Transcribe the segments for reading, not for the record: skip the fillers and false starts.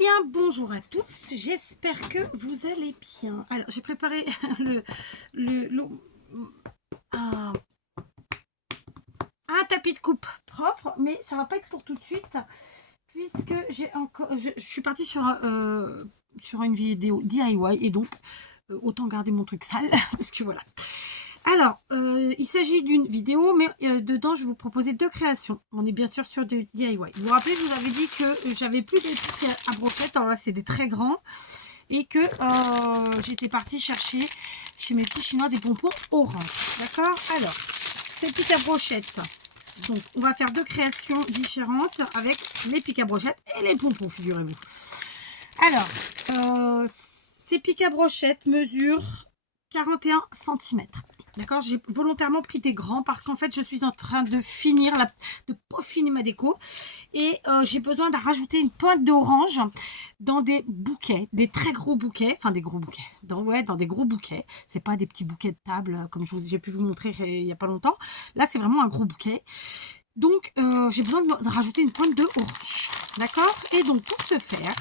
bien, bonjour à tous, j'espère que vous allez bien. Alors, j'ai préparé un, un tapis de coupe propre, mais ça va pas être pour tout de suite, puisque j'ai encore, je suis partie sur une vidéo DIY, et donc, autant garder mon truc sale, parce que voilà. Alors, il s'agit d'une vidéo, mais dedans, je vais vous proposer deux créations. On est bien sûr sur du DIY. Vous vous rappelez, je vous avais dit que j'avais plus des trucs à brochettes. Alors là, c'est des très grands. Et que j'étais partie chercher chez mes petits chinois des pompons orange. D'accord? Alors, ces pics à brochettes. Donc, on va faire deux créations différentes avec les pics à brochettes et les pompons, figurez-vous. Alors, ces pics à brochettes mesurent 41 cm. D'accord, j'ai volontairement pris des grands parce qu'en fait je suis en train de de peaufiner ma déco et j'ai besoin de rajouter une pointe d'orange dans des bouquets, des très gros bouquets, enfin des gros bouquets, dans des gros bouquets. C'est pas des petits bouquets de table comme j'ai pu vous montrer il y a pas longtemps. Là c'est vraiment un gros bouquet. Donc j'ai besoin de rajouter une pointe d'orange. D'accord. Et donc pour ce faire,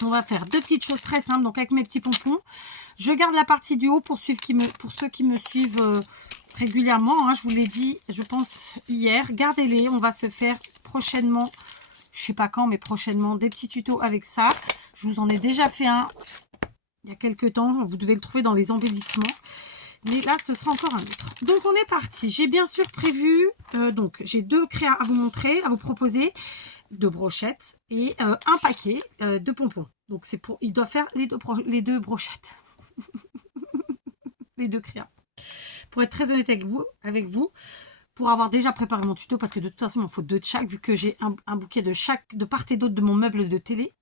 on va faire deux petites choses très simples. Donc avec mes petits pompons, je garde la partie du haut pour ceux qui me suivent régulièrement. Hein, je vous l'ai dit, je pense hier. Gardez-les. On va se faire prochainement, je sais pas quand, mais prochainement, des petits tutos avec ça. Je vous en ai déjà fait un il y a quelques temps. Vous devez le trouver dans les embellissements. Mais là, ce sera encore un autre. Donc, on est parti. J'ai bien sûr prévu, donc j'ai deux créas à vous montrer, à vous proposer, de brochettes et un paquet de pompons. Donc, c'est pour, il doit faire les deux brochettes. Les deux créas. Pour être très honnête avec vous, pour avoir déjà préparé mon tuto, parce que de toute façon, il m'en faut deux de chaque, vu que j'ai un bouquet de part et d'autre de mon meuble de télé.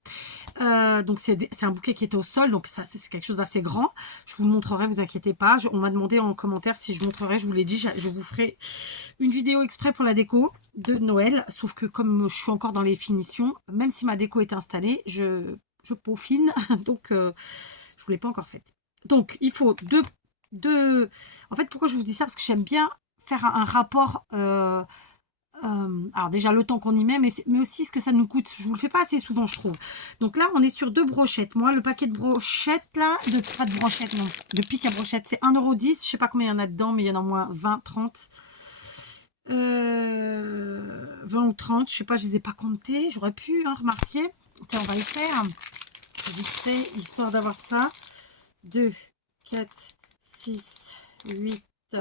Donc, c'est un bouquet qui était au sol, donc ça, c'est quelque chose d'assez grand. Je vous le montrerai, vous inquiétez pas. On m'a demandé en commentaire si je montrerai, je vous l'ai dit, je vous ferai une vidéo exprès pour la déco de Noël. Sauf que comme je suis encore dans les finitions, même si ma déco est installée, je peaufine, donc je ne vous l'ai pas encore faite. Donc, il faut deux... En fait, pourquoi je vous dis ça? Parce que j'aime bien faire un rapport... alors déjà le temps qu'on y met, mais aussi ce que ça nous coûte. Je vous le fais pas assez souvent, je trouve. Donc là, on est sur deux brochettes. Moi, le paquet de brochettes, là, pas de brochettes, non, de pics à brochettes, c'est 1,10 €. Je sais pas combien il y en a dedans, mais il y en a au moins 20, 30. 20 ou 30, je sais pas, je les ai pas comptés. J'aurais pu remarquer. Tiens, on va les faire. Vite fait, histoire d'avoir ça. 2, 4, 6, 8. Oh,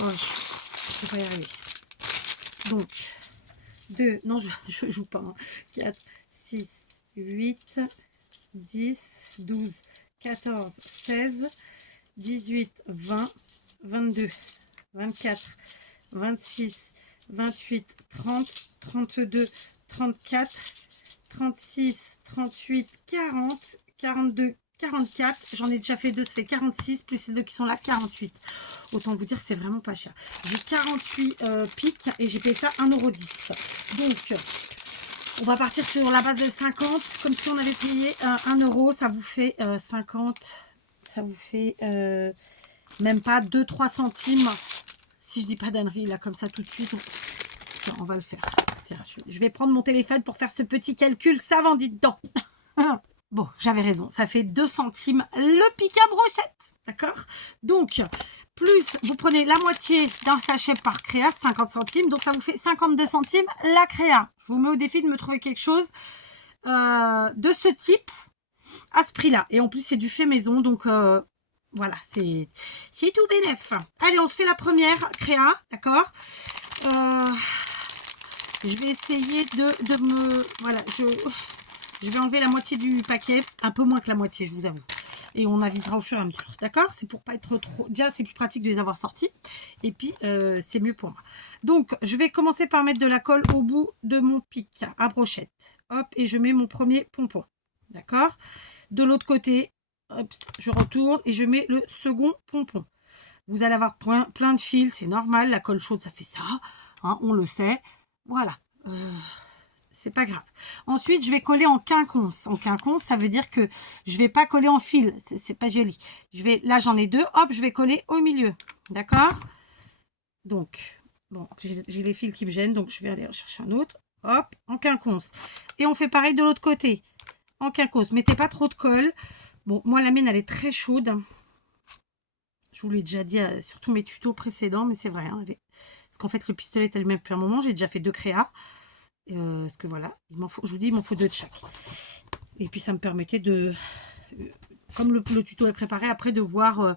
je vais pas y arriver. Donc, 2, non, je joue pas. 4, 6, 8, 10, 12, 14, 16, 18, 20, 22, 24, 26, 28, 30, 32, 34, 36, 38, 40, 42, 44. J'en ai déjà fait deux, ça fait 46, plus ces deux qui sont là, 48. Autant vous dire que c'est vraiment pas cher. J'ai 48 pics et j'ai payé ça 1,10 €. Donc, on va partir sur la base de 50, comme si on avait payé 1 €. Ça vous fait 50, ça vous fait même pas 2-3 centimes. Si je dis pas d'ânerie, là, comme ça tout de suite. Tiens, on va le faire. Tiens, je vais prendre mon téléphone pour faire ce petit calcul savant, dites donc. Bon, j'avais raison, ça fait 2 centimes le pic à brochette, d'accord? Donc, plus vous prenez la moitié d'un sachet par créa, 50 centimes, donc ça vous fait 52 centimes la créa. Je vous mets au défi de me trouver quelque chose de ce type à ce prix-là. Et en plus, c'est du fait maison, donc voilà, c'est tout bénef. Allez, on se fait la première créa, d'accord? Je vais essayer de me... Voilà, je vais enlever la moitié du paquet, un peu moins que la moitié, je vous avoue. Et on avisera au fur et à mesure, d'accord? C'est pour pas être trop... Déjà, c'est plus pratique de les avoir sortis. Et puis, c'est mieux pour moi. Donc, je vais commencer par mettre de la colle au bout de mon pic à brochette. Hop, et je mets mon premier pompon. D'accord? De l'autre côté, hop, je retourne et je mets le second pompon. Vous allez avoir plein de fils, c'est normal. La colle chaude, ça fait ça. Hein, on le sait. Voilà. C'est pas grave. Ensuite, je vais coller en quinconce. En quinconce, ça veut dire que je vais pas coller en fil. C'est pas joli. Là, j'en ai deux. Hop, je vais coller au milieu. D'accord? Donc, bon, j'ai les fils qui me gênent, donc je vais aller chercher un autre. hop, en quinconce. Et on fait pareil de l'autre côté, en quinconce. Mettez pas trop de colle. Bon, moi, la mienne, elle est très chaude. Je vous l'ai déjà dit sur tous mes tutos précédents, mais c'est vrai. Hein, parce qu'en fait, le pistolet est allumé depuis un moment. J'ai déjà fait 2 créas. Parce que voilà, je vous dis, il m'en faut 2 de chaque. Et puis, ça me permettait de... comme le tuto est préparé, après de voir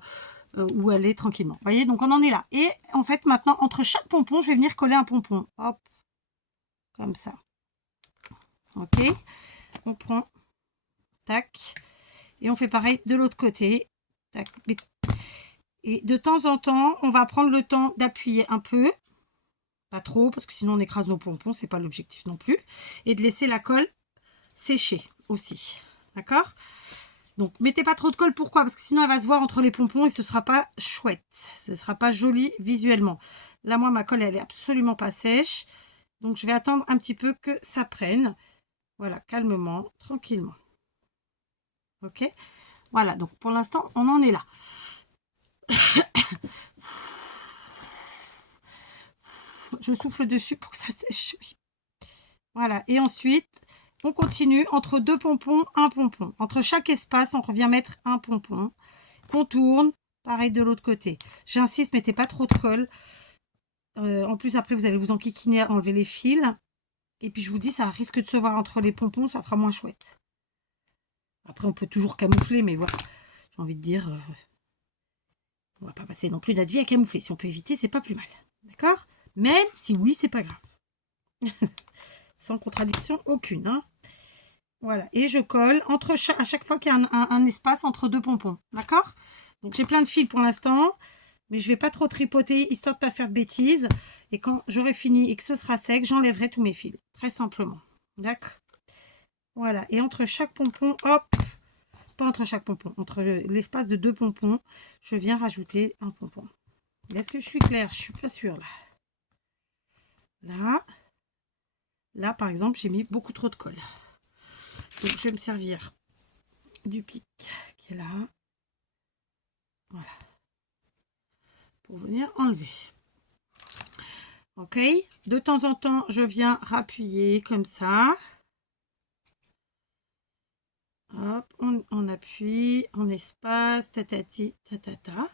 où aller tranquillement. Vous voyez, donc on en est là. Et en fait, maintenant, entre chaque pompon, je vais venir coller un pompon. Hop, comme ça. Ok, on prend, tac, et on fait pareil de l'autre côté. Tac. Et de temps en temps, on va prendre le temps d'appuyer un peu, pas trop, parce que sinon on écrase nos pompons, c'est pas l'objectif non plus, et de laisser la colle sécher aussi. D'accord? Donc, mettez pas trop de colle. Pourquoi? Parce que sinon, elle va se voir entre les pompons et ce sera pas chouette. Ce sera pas joli visuellement. Là, moi, ma colle, elle est absolument pas sèche. Donc, je vais attendre un petit peu que ça prenne. Voilà, calmement, tranquillement. Ok? Voilà, donc pour l'instant, on en est là. Je souffle dessus pour que ça sèche. Voilà, et ensuite, on continue entre 2 pompons, un pompon. Entre chaque espace, on revient mettre un pompon. On tourne, pareil de l'autre côté. J'insiste, mettez pas trop de colle. En plus, après, vous allez vous enquiquiner à enlever les fils. Et puis, je vous dis, ça risque de se voir entre les pompons, ça fera moins chouette. Après, on peut toujours camoufler, mais voilà. J'ai envie de dire, on va pas passer non plus notre vie à camoufler. Si on peut éviter, c'est pas plus mal. D'accord? Même si oui, c'est pas grave. Sans contradiction aucune. Hein. Voilà. Et je colle à chaque fois qu'il y a un espace entre 2 pompons. D'accord? Donc, j'ai plein de fils pour l'instant. Mais je ne vais pas trop tripoter, histoire de ne pas faire de bêtises. Et quand j'aurai fini et que ce sera sec, j'enlèverai tous mes fils. Très simplement. D'accord? Voilà. Et entre chaque pompon, hop, pas entre chaque pompon, entre l'espace de 2 pompons, je viens rajouter un pompon. Est-ce que je suis claire? Je ne suis pas sûre là. Là, par exemple, j'ai mis beaucoup trop de colle. Donc, je vais me servir du pic qui est là. Voilà. Pour venir enlever. Ok, de temps en temps, je viens rappuyer comme ça. Hop, on appuie, on espace, tatati, tatata.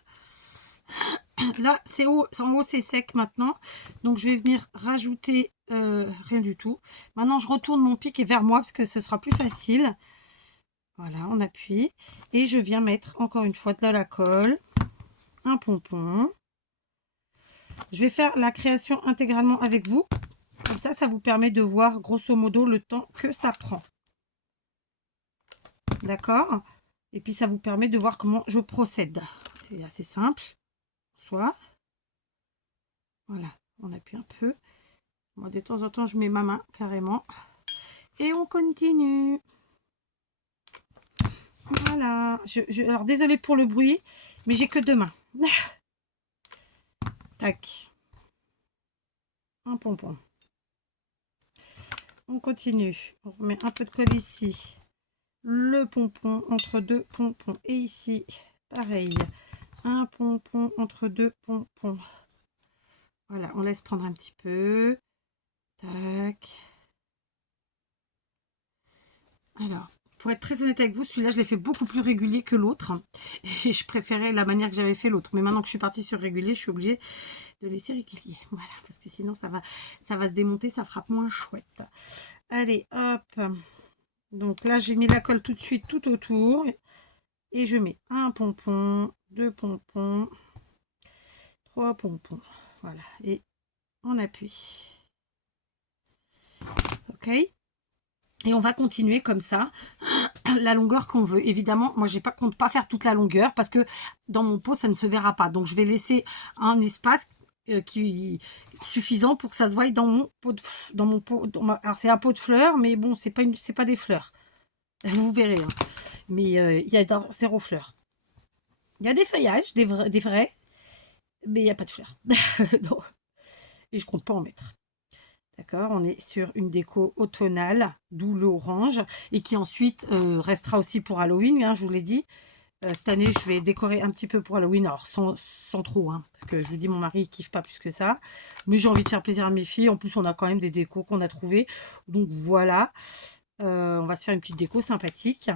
Là, c'est haut, en haut, c'est sec maintenant. Donc, je vais venir rajouter rien du tout. Maintenant, je retourne mon pic vers moi parce que ce sera plus facile. Voilà, on appuie. Et je viens mettre encore une fois de la colle, un pompon. Je vais faire la création intégralement avec vous. Comme ça, ça vous permet de voir grosso modo le temps que ça prend. D'accord? Et puis, ça vous permet de voir comment je procède. C'est assez simple. Soit. Voilà, on appuie un peu. Moi, de temps en temps, je mets ma main carrément. Et on continue. Voilà. Alors, désolée pour le bruit, mais j'ai que 2 mains. Tac. Un pompon. On continue. On remet un peu de colle ici. Le pompon entre 2 pompons. Et ici, pareil. Un pompon entre 2 pompons. Voilà, on laisse prendre un petit peu. Tac. Alors, pour être très honnête avec vous, celui-là, je l'ai fait beaucoup plus régulier que l'autre. Et je préférais la manière que j'avais fait l'autre. Mais maintenant que je suis partie sur régulier, je suis obligée de laisser régulier. Voilà, parce que sinon, ça va se démonter, ça fera moins chouette. Allez, hop. Donc là, j'ai mis la colle tout de suite tout autour. Et je mets un pompon, 2 pompons, 3 pompons. Voilà, et on appuie. Ok? Et on va continuer comme ça, la longueur qu'on veut. Évidemment, moi, je compte pas faire toute la longueur parce que dans mon pot, ça ne se verra pas. Donc, je vais laisser un espace qui suffisant pour que ça se voie dans mon pot. Alors, c'est un pot de fleurs, mais bon, c'est pas des fleurs. Vous verrez. Hein. Mais il y a 0 fleurs. Il y a des feuillages, des vrais, mais il n'y a pas de fleurs. Donc, et je compte pas en mettre. D'accord, on est sur une déco automnale, d'où l'orange, et qui ensuite restera aussi pour Halloween, hein, je vous l'ai dit. Cette année, je vais décorer un petit peu pour Halloween, alors sans trop, hein, parce que je vous dis, mon mari, il kiffe pas plus que ça. Mais j'ai envie de faire plaisir à mes filles. En plus, on a quand même des décos qu'on a trouvés. Donc voilà, on va se faire une petite déco sympathique,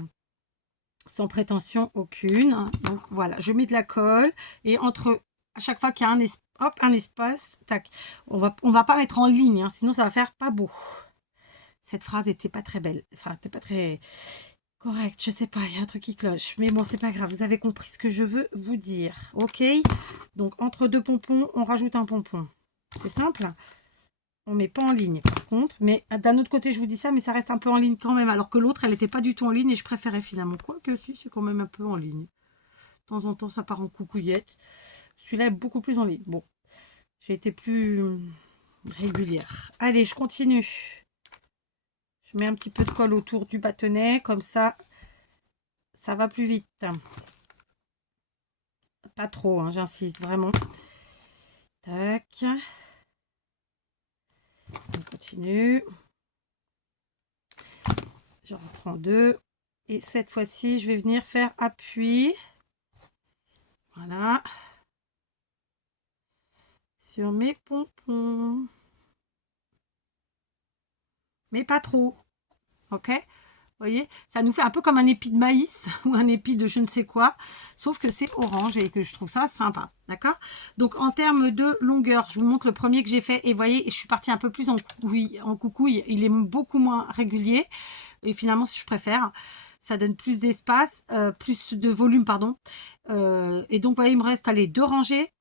sans prétention aucune. Donc voilà, je mets de la colle et à chaque fois qu'il y a un espace, tac, on va pas mettre en ligne, hein, sinon ça va faire pas beau. Cette phrase était pas très belle, enfin, c'était pas très correct, je sais pas, il y a un truc qui cloche. Mais bon, c'est pas grave, vous avez compris ce que je veux vous dire. Ok? Donc, entre deux pompons, on rajoute un pompon. C'est simple. On met pas en ligne, par contre. Mais d'un autre côté, je vous dis ça, mais ça reste un peu en ligne quand même. Alors que l'autre, elle n'était pas du tout en ligne et je préférais finalement. Quoique, si, c'est quand même un peu en ligne. De temps en temps, ça part en coucouillette. Celui-là est beaucoup plus en ligne. Bon, j'ai été plus régulière. Allez, je continue. Je mets un petit peu de colle autour du bâtonnet, comme ça va plus vite. Pas trop, hein, j'insiste vraiment. Tac. On continue. J'en reprends deux. Et cette fois-ci, je vais venir faire appui. Voilà. Sur mes pompons. Mais pas trop. Ok? Vous voyez, ça nous fait un peu comme un épi de maïs ou un épi de je ne sais quoi, sauf que c'est orange et que je trouve ça sympa, d'accord? Donc, en termes de longueur, je vous montre le premier que j'ai fait et vous voyez, je suis partie un peu plus en coucouille, il est beaucoup moins régulier et finalement, si je préfère, ça donne plus d'espace, plus de volume, pardon. Et donc, vous voyez, il me reste, allez, 2 rangées,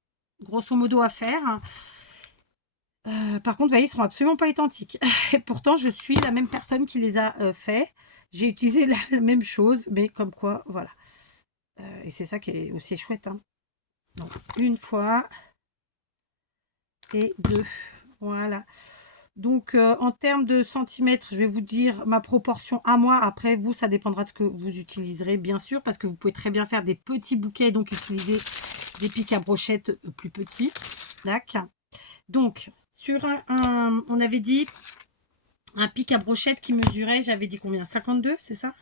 grosso modo, à faire. Par contre, vous voyez, ils ne seront absolument pas identiques. Et pourtant, je suis la même personne qui les a faits. J'ai utilisé la même chose, mais comme quoi, voilà. Et c'est ça qui est aussi chouette. Hein. Donc, une fois et deux. Voilà. Donc, en termes de centimètres, je vais vous dire ma proportion à moi. Après, vous, ça dépendra de ce que vous utiliserez, bien sûr, parce que vous pouvez très bien faire des petits bouquets, donc utiliser des pics à brochettes plus petits. D'accord. Donc, sur on avait dit un pic à brochette qui mesurait, j'avais dit combien? 52, c'est ça?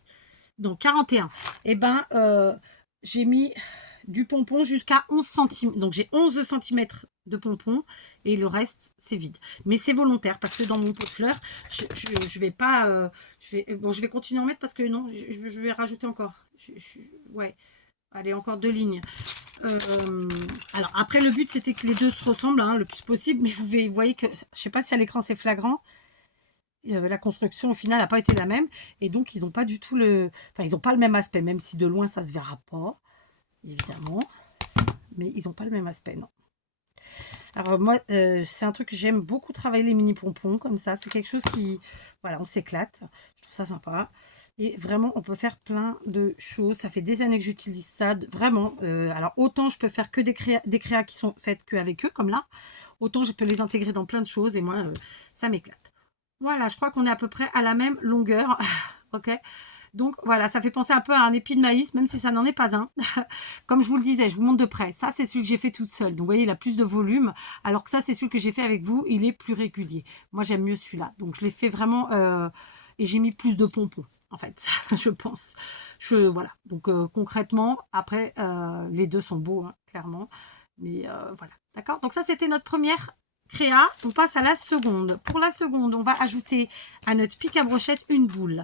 Donc 41. Et ben, j'ai mis du pompon jusqu'à 11 cm. Donc j'ai 11 cm de pompon et le reste, c'est vide. Mais c'est volontaire parce que dans mon pot de fleurs, je vais pas... je vais continuer à en mettre parce que non, je vais rajouter encore. Ouais, allez, encore 2 lignes. Alors après, le but, c'était que les deux se ressemblent hein, le plus possible. Mais vous voyez que, je sais pas si à l'écran, c'est flagrant. La construction au final n'a pas été la même et donc ils n'ont pas du tout ils n'ont pas le même aspect, même si de loin ça se verra pas évidemment, mais ils n'ont pas le même aspect, non. Alors moi c'est un truc que j'aime beaucoup, travailler les mini pompons comme ça, c'est quelque chose qui, voilà, on s'éclate, je trouve ça sympa et vraiment on peut faire plein de choses. Ça fait des années que j'utilise ça, vraiment. Alors autant je peux faire que des créas qui sont faites qu'avec eux comme là, autant je peux les intégrer dans plein de choses et moi ça m'éclate. Voilà, je crois qu'on est à peu près à la même longueur. Ok. Donc voilà, ça fait penser un peu à un épi de maïs, même si ça n'en est pas un. Comme je vous le disais, je vous montre de près. Ça, c'est celui que j'ai fait toute seule. Donc vous voyez, il a plus de volume. Alors que ça, c'est celui que j'ai fait avec vous. Il est plus régulier. Moi, j'aime mieux celui-là. Donc je l'ai fait vraiment... et j'ai mis plus de pompons, en fait, je pense. Voilà. Donc concrètement, après, les deux sont beaux, hein, clairement. Mais voilà. D'accord. Donc ça, c'était notre première créa. On passe à la seconde. Pour la seconde, on va ajouter à notre pic à brochette une boule.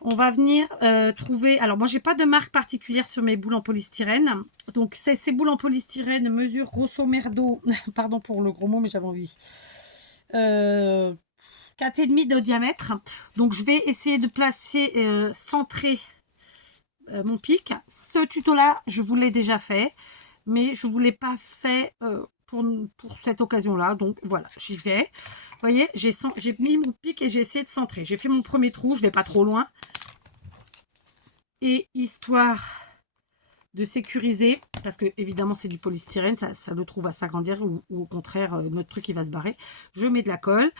On va venir trouver... Alors, moi, j'ai pas de marque particulière sur mes boules en polystyrène. Donc, ces boules en polystyrène mesurent grosso merdo... Pardon pour le gros mot, mais j'avais envie. 4,5 de diamètre. Donc, je vais essayer de placer, centrer mon pic. Ce tuto-là, je vous l'ai déjà fait. Mais je ne vous l'ai pas fait... pour cette occasion-là, donc voilà, j'y vais. Vous voyez, j'ai mis mon pic et j'ai essayé de centrer. J'ai fait mon premier trou, je ne vais pas trop loin. Et histoire de sécuriser, parce que évidemment c'est du polystyrène, ça le trouve à s'agrandir ou au contraire notre truc il va se barrer. Je mets de la colle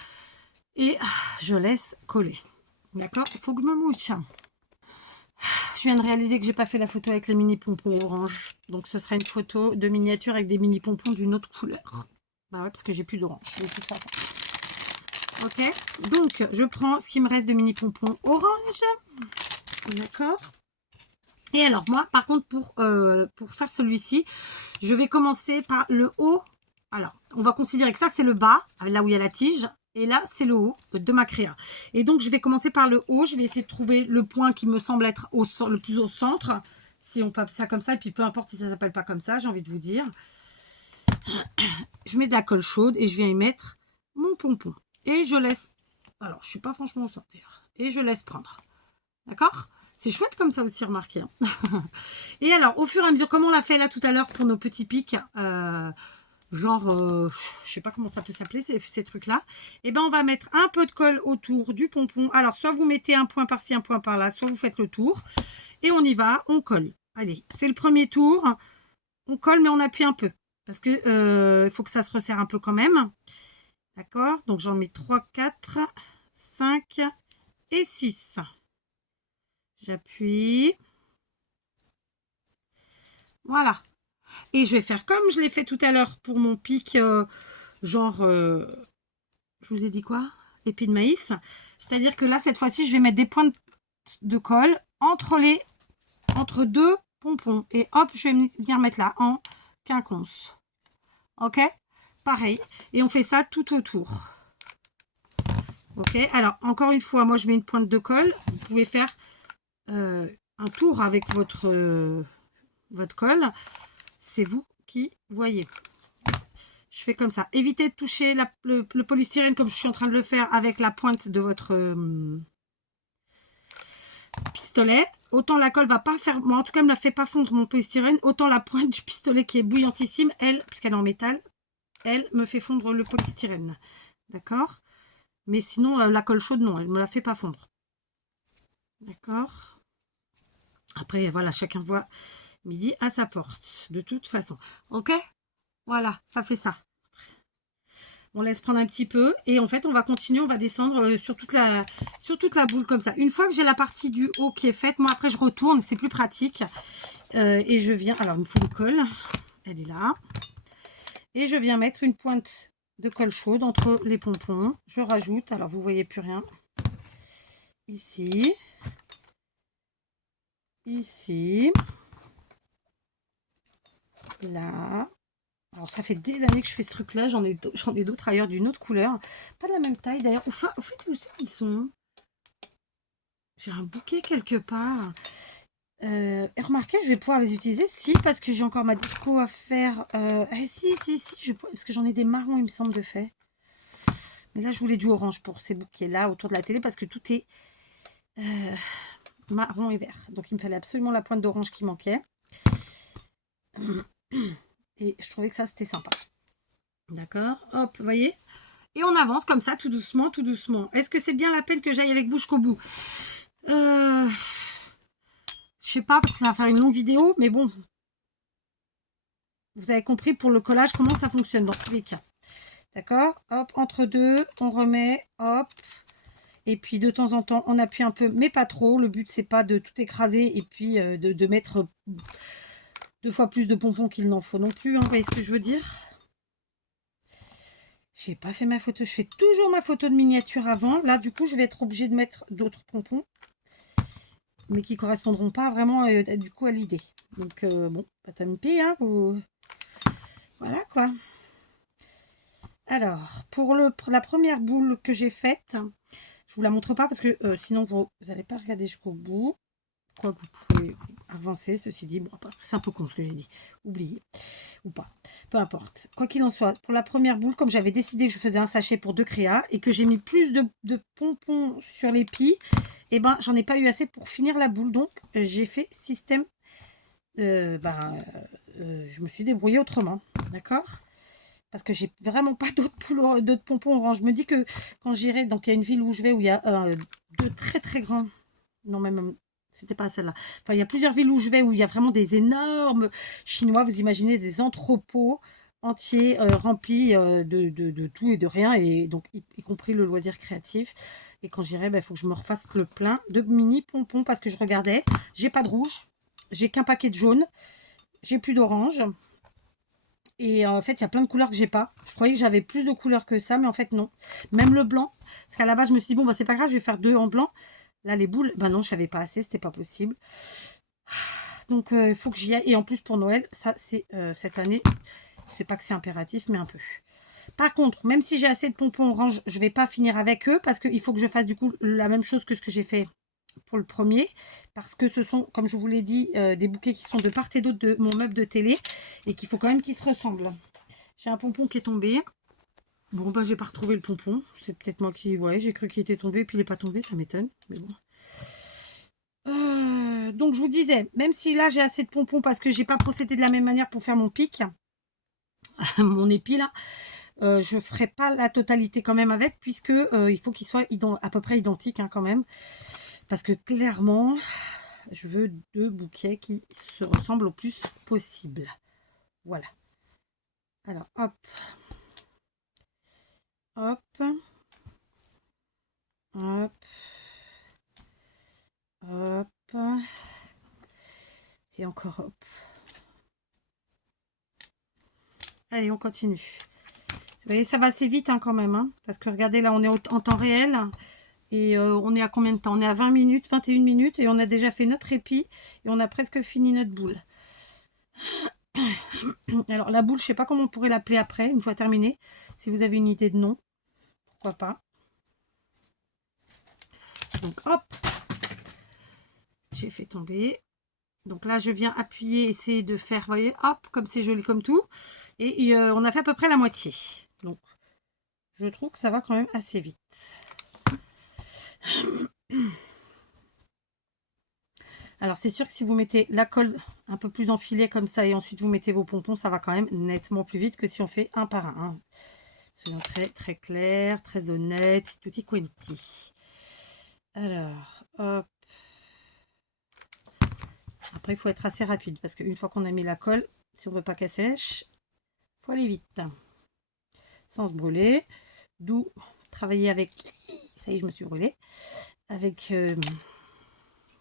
et je laisse coller. D'accord, il faut que je me mouche. Je viens de réaliser que j'ai pas fait la photo avec les mini pompons orange. Donc ce sera une photo de miniature avec des mini pompons d'une autre couleur. Bah ouais, parce que j'ai plus d'orange. Ok, donc je prends ce qui me reste de mini pompons orange. D'accord. Et alors, moi, par contre, pour faire celui-ci, je vais commencer par le haut. Alors, on va considérer que ça, c'est le bas, là où il y a la tige. Et là, c'est le haut de ma créa. Et donc, je vais commencer par le haut. Je vais essayer de trouver le point qui me semble être le plus au centre. Si on peut ça comme ça. Et puis, peu importe si ça ne s'appelle pas comme ça, j'ai envie de vous dire. Je mets de la colle chaude et je viens y mettre mon pompon. Et je laisse... Alors, je ne suis pas franchement au centre, d'ailleurs. Et je laisse prendre. D'accord ? C'est chouette comme ça aussi, remarquez. Et alors, au fur et à mesure, comme on l'a fait là tout à l'heure pour nos petits pics, genre, je sais pas comment ça peut s'appeler, ces trucs-là, et ben on va mettre un peu de colle autour du pompon. Alors, soit vous mettez un point par-ci, un point par-là, soit vous faites le tour. Et on y va, on colle. Allez, c'est le premier tour. On colle, mais on appuie un peu. Parce que il faut que ça se resserre un peu quand même. D'accord? Donc, j'en mets 3, 4, 5 et 6. J'appuie. Voilà. Et je vais faire comme je l'ai fait tout à l'heure pour mon pic, genre, je vous ai dit quoi? Épi de maïs. C'est-à-dire que là, cette fois-ci, je vais mettre des points de colle entre deux pompons. Et hop, je vais venir mettre là en quinconce. Ok? Pareil. Et on fait ça tout autour. Ok? Alors, encore une fois, moi, je mets une pointe de colle. Vous pouvez faire un tour avec votre colle. C'est vous qui voyez. Je fais comme ça. Évitez de toucher le polystyrène comme je suis en train de le faire avec la pointe de votre pistolet. Autant la colle va pas faire... Moi, en tout cas, elle ne me la fait pas fondre mon polystyrène. Autant la pointe du pistolet qui est bouillantissime, elle, puisqu'elle est en métal, elle me fait fondre le polystyrène. D'accord? Mais sinon, la colle chaude, non, elle ne me la fait pas fondre. D'accord? Après, voilà, chacun voit midi à sa porte. De toute façon. Ok? Voilà, ça fait ça. On laisse prendre un petit peu et en fait on va continuer, on va descendre sur toute la boule comme ça. Une fois que j'ai la partie du haut qui est faite, moi après je retourne, c'est plus pratique. Et je viens, alors il me faut une colle, elle est là. Et je viens mettre une pointe de colle chaude entre les pompons. Je rajoute, alors vous voyez plus rien. Ici. Ici. Là. Alors, ça fait des années que je fais ce truc-là. J'en ai d'autres ailleurs d'une autre couleur. Pas de la même taille, d'ailleurs. Au fait, où c'est qu'ils sont? J'ai un bouquet quelque part. Et remarquez, je vais pouvoir les utiliser. Si, parce que j'ai encore ma déco à faire. Si. Parce que j'en ai des marrons, il me semble, de fait. Mais là, je voulais du orange pour ces bouquets-là, autour de la télé, parce que tout est marron et vert. Donc, il me fallait absolument la pointe d'orange qui manquait. Et je trouvais que ça, c'était sympa. D'accord. Hop, vous voyez? Et on avance comme ça, tout doucement, tout doucement. Est-ce que c'est bien la peine que j'aille avec vous jusqu'au bout? Je sais pas, parce que ça va faire une longue vidéo, mais bon. Vous avez compris pour le collage comment ça fonctionne dans tous les cas. D'accord? Hop, entre deux, on remet, hop. Et puis de temps en temps, on appuie un peu, mais pas trop. Le but, c'est pas de tout écraser et puis de mettre 2 fois plus de pompons qu'il n'en faut non plus. Hein, vous voyez ce que je veux dire? J'ai pas fait ma photo. Je fais toujours ma photo de miniature avant. Là, du coup, je vais être obligée de mettre d'autres pompons. Mais qui correspondront pas vraiment du coup à l'idée. Donc, bon, pas tant pis, hein. Voilà, quoi. Alors, pour la première boule que j'ai faite, je vous la montre pas parce que sinon, vous n'allez pas regarder jusqu'au bout. Quoi que vous pouvez avancer, ceci dit. Bon, c'est un peu con ce que j'ai dit. Oubliez. Ou pas. Peu importe. Quoi qu'il en soit, pour la première boule, comme j'avais décidé que je faisais un sachet pour 2 créas et que j'ai mis plus de pompons sur l'épi, et ben j'en ai pas eu assez pour finir la boule. Donc, j'ai fait système. Je me suis débrouillée autrement. D'accord? Parce que j'ai vraiment pas d'autres pompons orange. Je me dis que quand j'irai, donc il y a une ville où je vais où il y a 2 très très grands. Non, même. C'était pas celle-là. Enfin, il y a plusieurs villes où je vais où il y a vraiment des énormes chinois. Vous imaginez des entrepôts entiers remplis de tout et de rien. Et donc, y compris le loisir créatif. Et quand j'irai, il faut que je me refasse le plein de mini pompons parce que je regardais. J'ai pas de rouge. J'ai qu'un paquet de jaune. J'ai plus d'orange. Et en fait, il y a plein de couleurs que j'ai pas. Je croyais que j'avais plus de couleurs que ça, mais en fait, non. Même le blanc. Parce qu'à la base, je me suis dit, bon, c'est pas grave, je vais faire 2 en blanc. Là, les boules, non, je savais pas assez, c'était pas possible. Donc, il faut que j'y aille. Et en plus, pour Noël, ça, c'est cette année, c'est pas que c'est impératif, mais un peu. Par contre, même si j'ai assez de pompons orange, je vais pas finir avec eux parce qu'il faut que je fasse du coup la même chose que ce que j'ai fait pour le premier. Parce que ce sont, comme je vous l'ai dit, des bouquets qui sont de part et d'autre de mon meuble de télé et qu'il faut quand même qu'ils se ressemblent. J'ai un pompon qui est tombé. Bon, bah, j'ai pas retrouvé le pompon. C'est peut-être moi qui... Ouais, j'ai cru qu'il était tombé, puis il n'est pas tombé, ça m'étonne. Mais bon. Donc, je vous disais, même si là, j'ai assez de pompons parce que j'ai pas procédé de la même manière pour faire mon pic, mon épi, là, je ne ferai pas la totalité quand même avec, puisque il faut qu'il soit à peu près identique hein, quand même. Parce que clairement, je veux 2 bouquets qui se ressemblent au plus possible. Voilà. Alors, hop. Hop. Hop. Hop. Et encore hop. Allez, on continue. Vous voyez, ça va assez vite hein, quand même. Hein, parce que regardez, là, on est en temps réel. Et on est à combien de temps? On est à 20 minutes, 21 minutes. Et on a déjà fait notre épi. Et on a presque fini notre boule. Alors, la boule, je ne sais pas comment on pourrait l'appeler après, une fois terminée. Si vous avez une idée de nom, pourquoi pas. Donc, hop. J'ai fait tomber. Donc là, je viens appuyer, essayer de faire, vous voyez, hop, comme c'est joli comme tout. Et on a fait à peu près la moitié. Donc, je trouve que ça va quand même assez vite. Alors, c'est sûr que si vous mettez la colle un peu plus enfilée comme ça et ensuite vous mettez vos pompons, ça va quand même nettement plus vite que si on fait un par un. Hein. Soyons très, très clair, très honnête, tutti quanti. Alors, hop. Après, il faut être assez rapide parce qu'une fois qu'on a mis la colle, si on ne veut pas qu'elle sèche, il faut aller vite. Sans se brûler. D'où travailler avec... Ça y est, je me suis brûlée. Avec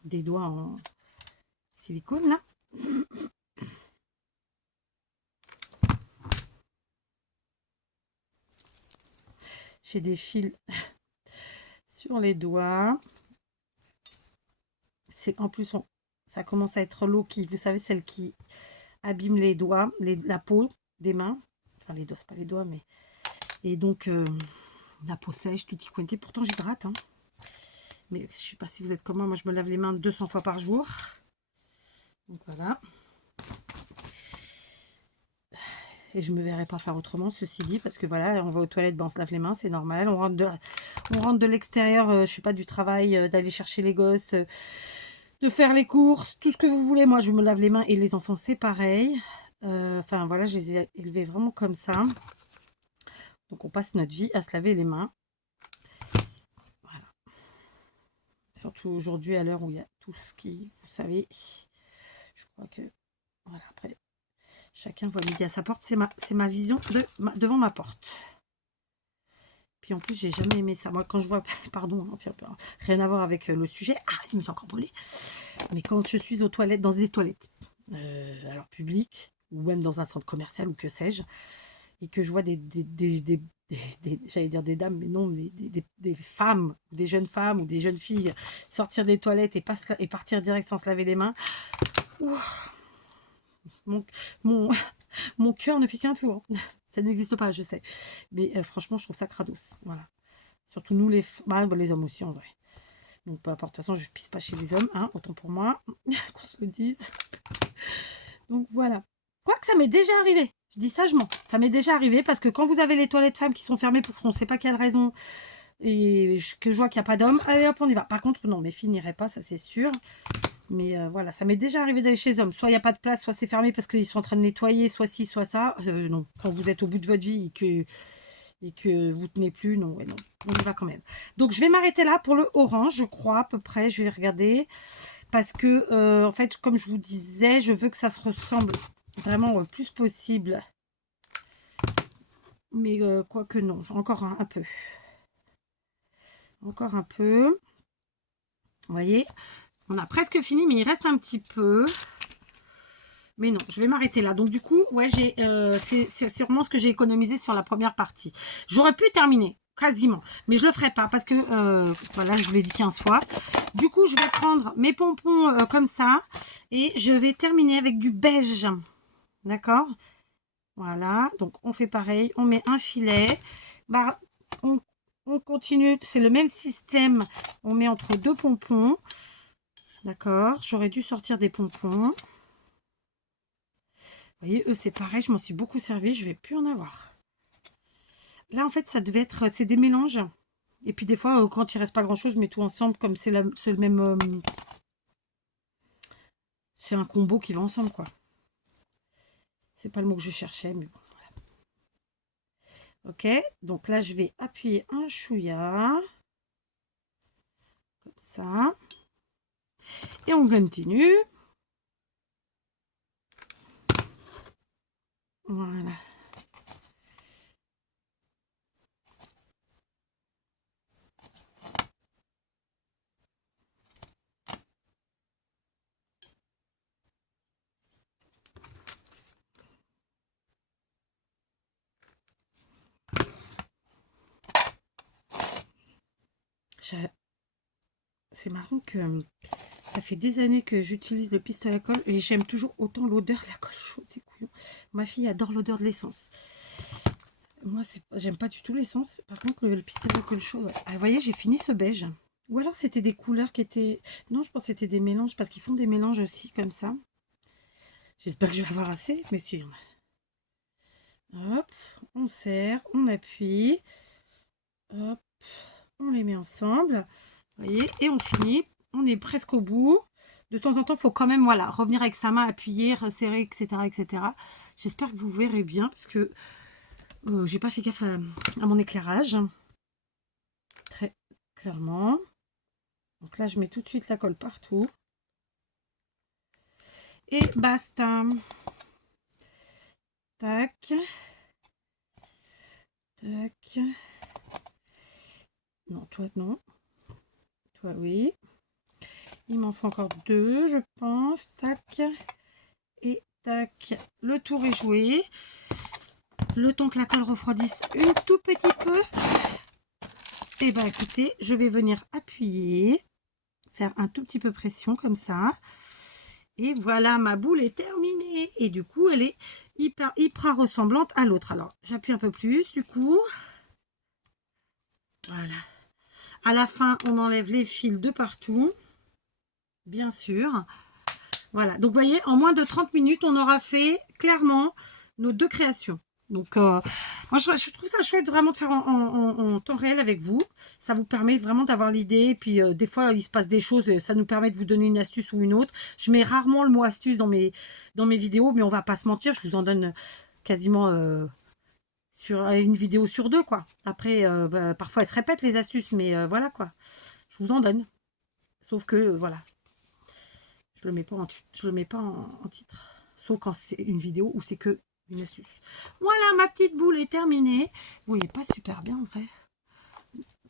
des doigts en silicone, là. J'ai des fils sur les doigts. C'est en plus, ça commence à être l'eau qui, vous savez, celle qui abîme les doigts, la peau des mains. Enfin, les doigts, c'est pas les doigts, mais... Et donc, la peau sèche, tutti quanti. Pourtant, j'hydrate, hein. Mais je ne sais pas si vous êtes comme moi je me lave les mains 200 fois par jour. Donc voilà. Et je ne me verrai pas faire autrement, ceci dit, parce que voilà, on va aux toilettes, ben on se lave les mains, c'est normal. On rentre de l'extérieur, je ne sais pas, du travail, d'aller chercher les gosses, de faire les courses, tout ce que vous voulez. Moi, je me lave les mains et les enfants, c'est pareil. Enfin, voilà, je les ai élevés vraiment comme ça. Donc, on passe notre vie à se laver les mains. Voilà. Surtout aujourd'hui, à l'heure où il y a tout ce qui, vous savez, je crois que, voilà, après, chacun voit midi à sa porte. C'est ma vision devant ma porte. Puis en plus, j'ai jamais aimé ça. Moi, quand je vois, pardon, rien à voir avec le sujet. Ah, il me fait encore brûler. Mais quand je suis aux toilettes, dans des toilettes, alors publiques, ou même dans un centre commercial, ou que sais-je, et que je vois j'allais dire des dames, mais non, mais des femmes, des jeunes femmes ou des jeunes filles sortir des toilettes et partir direct sans se laver les mains. Ouf. Mon cœur ne fait qu'un tour. Ça n'existe pas, je sais. Mais franchement, je trouve ça crados. Voilà. Surtout nous, les hommes aussi, en vrai. Donc, peu importe. De toute façon, je ne pisse pas chez les hommes. Hein, autant pour moi. Qu'on se le dise. Donc, voilà. Quoique, ça m'est déjà arrivé. Je dis sagement. Ça m'est déjà arrivé parce que quand vous avez les toilettes femmes qui sont fermées pour qu'on ne sait pas quelle raison et que je vois qu'il n'y a pas d'homme, allez hop, on y va. Par contre, non, mes filles n'iraient pas, ça c'est sûr. Mais voilà, ça m'est déjà arrivé d'aller chez les hommes. Soit il n'y a pas de place, soit c'est fermé parce qu'ils sont en train de nettoyer, soit ci, soit ça. Non, quand vous êtes au bout de votre vie et que vous tenez plus, non, ouais, non, on y va quand même. Donc, je vais m'arrêter là pour le orange, je crois, à peu près. Je vais regarder. Parce que, en fait, comme je vous disais, je veux que ça se ressemble vraiment le plus possible. Mais quoique non, encore un peu. Encore un peu. Vous voyez, on a presque fini, mais il reste un petit peu. Mais non, je vais m'arrêter là. Donc du coup, ouais, c'est sûrement ce que j'ai économisé sur la première partie. J'aurais pu terminer quasiment. Mais je le ferai pas parce que, voilà, je vous l'ai dit 15 fois. Du coup, je vais prendre mes pompons comme ça et je vais terminer avec du beige. D'accord? Voilà, donc on fait pareil, on met un filet. Bah, on continue, c'est le même système. On met entre deux pompons. D'accord, j'aurais dû sortir des pompons. Vous voyez, eux, c'est pareil, je m'en suis beaucoup servi, je vais plus en avoir. Là, en fait, ça devait être, c'est des mélanges. Et puis des fois, quand il reste pas grand-chose, je mets tout ensemble, comme c'est le même... c'est un combo qui va ensemble, quoi. C'est pas le mot que je cherchais, mais bon. Voilà. Ok, donc là, je vais appuyer un chouïa. Comme ça. Et on continue. Voilà. C'est marrant que ça fait des années que j'utilise le pistolet à colle et j'aime toujours autant l'odeur de la colle chaude, c'est couillon. Ma fille adore l'odeur de l'essence. Moi, j'aime pas du tout l'essence. Par contre, le pistolet à colle chaude, ouais. Ah, vous voyez, j'ai fini ce beige. Ou alors, c'était des couleurs qui étaient... Non, je pense que c'était des mélanges, parce qu'ils font des mélanges aussi, comme ça. J'espère que je vais avoir assez, mais si. Hop, on serre, on appuie. Hop, on les met ensemble. Vous voyez, et on finit. On est presque au bout. De temps en temps, il faut quand même, voilà, revenir avec sa main, appuyer, resserrer, etc., etc. J'espère que vous verrez bien, parce que j'ai pas fait gaffe à mon éclairage. Très clairement. Donc là, je mets tout de suite la colle partout. Et basta. Tac. Tac. Non, toi, non. Toi, oui. Il m'en faut encore deux, je pense. Tac. Et tac. Le tour est joué. Le temps que la colle refroidisse un tout petit peu. Et bien, écoutez, je vais venir appuyer. Faire un tout petit peu pression comme ça. Et voilà, ma boule est terminée. Et du coup, elle est hyper ressemblante à l'autre. Alors, j'appuie un peu plus, du coup. Voilà. À la fin, on enlève les fils de partout. Bien sûr. Voilà. Donc, vous voyez, en moins de 30 minutes, on aura fait clairement nos deux créations. Donc, moi, je trouve ça chouette vraiment de faire en temps réel avec vous. Ça vous permet vraiment d'avoir l'idée. Et puis, des fois, il se passe des choses. Ça nous permet de vous donner une astuce ou une autre. Je mets rarement le mot astuce dans mes vidéos, mais on va pas se mentir. Je vous en donne quasiment sur une vidéo sur deux, quoi. Après, bah, parfois, elles se répètent, les astuces. Mais voilà, quoi. Je vous en donne. Sauf que, voilà. Je le mets pas en titre. Sauf quand c'est une vidéo où c'est que une astuce. Voilà, ma petite boule est terminée. Vous voyez pas super bien en vrai.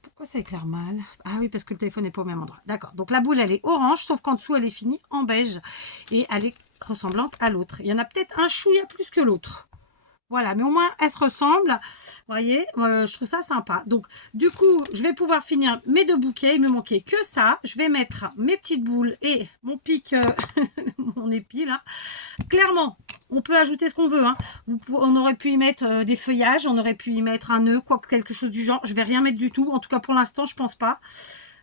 Pourquoi ça éclaire mal? Ah oui, parce que le téléphone n'est pas au même endroit. D'accord. Donc la boule, elle est orange, sauf qu'en dessous, elle est finie en beige. Et elle est ressemblante à l'autre. Il y en a peut-être un chouïa plus que l'autre. Voilà, mais au moins, elles se ressemblent. Vous voyez, je trouve ça sympa. Donc, du coup, je vais pouvoir finir mes deux bouquets. Il me manquait que ça. Je vais mettre mes petites boules et mon pic, mon épi, là. Clairement, on peut ajouter ce qu'on veut. Hein. On aurait pu y mettre des feuillages. On aurait pu y mettre un nœud, quelque chose du genre. Je vais rien mettre du tout. En tout cas, pour l'instant, je pense pas.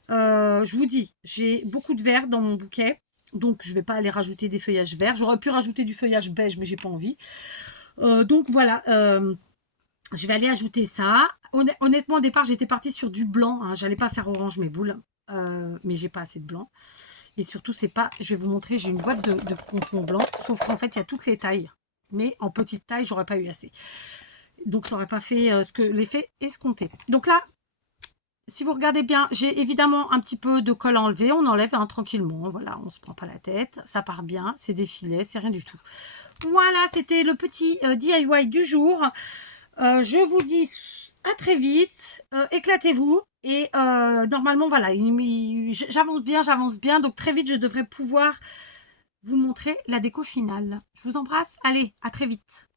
Je vous dis, j'ai beaucoup de vert dans mon bouquet. Donc, je vais pas aller rajouter des feuillages verts. J'aurais pu rajouter du feuillage beige, mais j'ai pas envie. Donc voilà, je vais aller ajouter ça. Honnêtement, au départ, j'étais partie sur du blanc. Hein. J'allais pas faire orange mes boules, mais j'ai pas assez de blanc. Et surtout, c'est pas. Je vais vous montrer. J'ai une boîte de pompons blancs, sauf qu'en fait, il y a toutes les tailles. Mais en petite taille, j'aurais pas eu assez. Donc, ça aurait pas fait l'effet escompté. Donc là, si vous regardez bien, j'ai évidemment un petit peu de colle à enlever. On enlève hein, tranquillement. Voilà, on se prend pas la tête. Ça part bien. C'est des filets, c'est rien du tout. Voilà, c'était le petit DIY du jour. Je vous dis à très vite. Éclatez-vous. Et normalement, voilà, j'avance bien. Donc très vite, je devrais pouvoir vous montrer la déco finale. Je vous embrasse. Allez, à très vite.